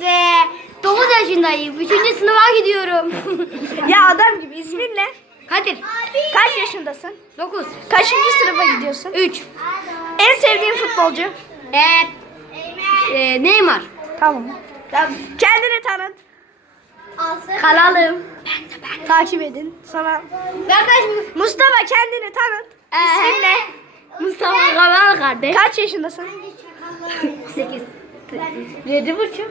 Ve 9 yaşındayım. 3. sınıfa gidiyorum. Ya adam gibi ismin ne? Kadir. Kaç yaşındasın? 9. Kaçıncı sınıfa gidiyorsun? 3. En sevdiğin futbolcu? Evet. Ee, Neymar. Tamam. Tamam. Kendini tanıt. Kanalım. Takip edin. Sana Kardeşim. Mustafa kendini tanıt. İsmin ne? Mustafa Kamal kardeş. Kaç yaşındasın? 8. 7 buçuk.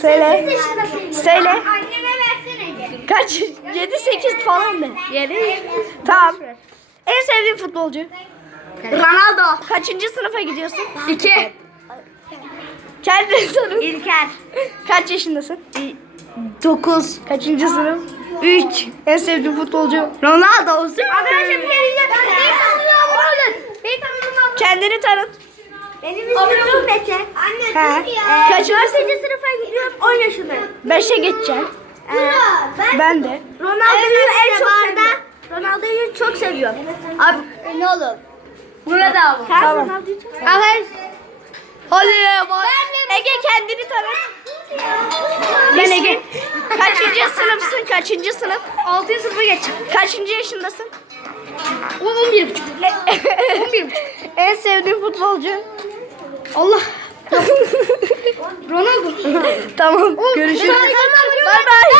Söyle. Söyle. Anneme versene. Kaç? 7 8 falan mı? 7. Tamam. En sevdiğin futbolcu? Ronaldo. Kaçıncı sınıfa gidiyorsun? 2. Kendini tanıt. İlker. Kaç yaşındasın? 9. Kaçıncı sınıf? 3. En sevdiğin futbolcu? Ronaldo olsun. Arkadaşlar bir şey diyeceğim. Kendini tanıt. Benim ismim Mete. Anne He. dur ya. Kaçıncı sınıf? sınıfa gidiyorum. 10 yaşındayım. 5'e geçeceksin. Bura, ben Ben de. Ronaldo'yu en çok seviyorum. Ronaldo'yu çok seviyorum. Abi Ne olur? burada abi. Sen Tamam. Ronaldo'yu çok Abi. Hadi bak. Ege kendini tanıt. Ben Ege. Kaçıncı sınıfsın? Kaçıncı sınıf? 6. sınıfa geç. Kaçıncı yaşındasın? 11 buçuk. 11 buçuk. En sevdiğin futbolcu? Allah. Ronaldo. tamam. Görüşürüz. Bay bay.